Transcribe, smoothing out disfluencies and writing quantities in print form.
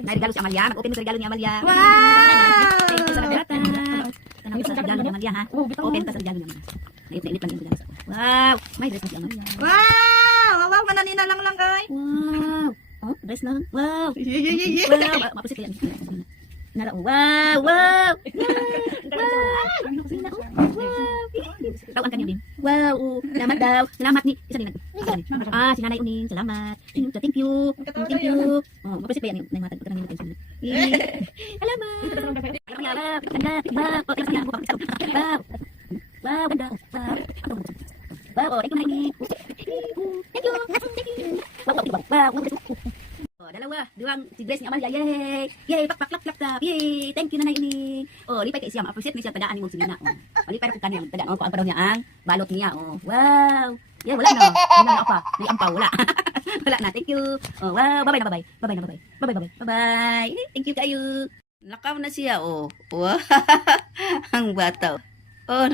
May regalo si Amalia. Mag-open mo sa regalo ni Amalia. Wow! Thank you sa nagdata. Tanong sa regalo ni Amalia, ha? Open ka sa regalo ni Amalia. Nainit lang yung regalo. Wow! May dress na si Amalia. Wow! Wow, mananina lang kay. Wow! Oh, dress lang. Wow! Yeah. Wow! Mapusit kaya. Nara, wow! Wow! Tawan kanya din. Wow! Salamat daw. Salamat ni. Isa din. Si Nanay Uning. Salamat. Thank you. Thank you. Oh, mapusit kaya ni mata ko kanang ni. Salamat. Ganda. Wow! Oh, ilang ko wow! Wow, ganda. Wow. Wow, thank you Nanay. Thank you. Wow. Oh, dalawa, duwang si dress ni Amalia. Yay! Yay, pak. Yay! Thank you Nanay Ini. Oh, lipay kay siya, appreciate ni siya tadaan ni mong sinina. Oh, lipay ra ko kanya tadaan ko ang paraw niya ang balot niya. Oh, wow. Yeah, wala na. Wala na apa. May ampaw wala. Wala na. Thank you. Oh, wow, bye-bye. Bye-bye. Thank you kayo. Nakaw na siya, oh. Wow. Ang bata. Oh,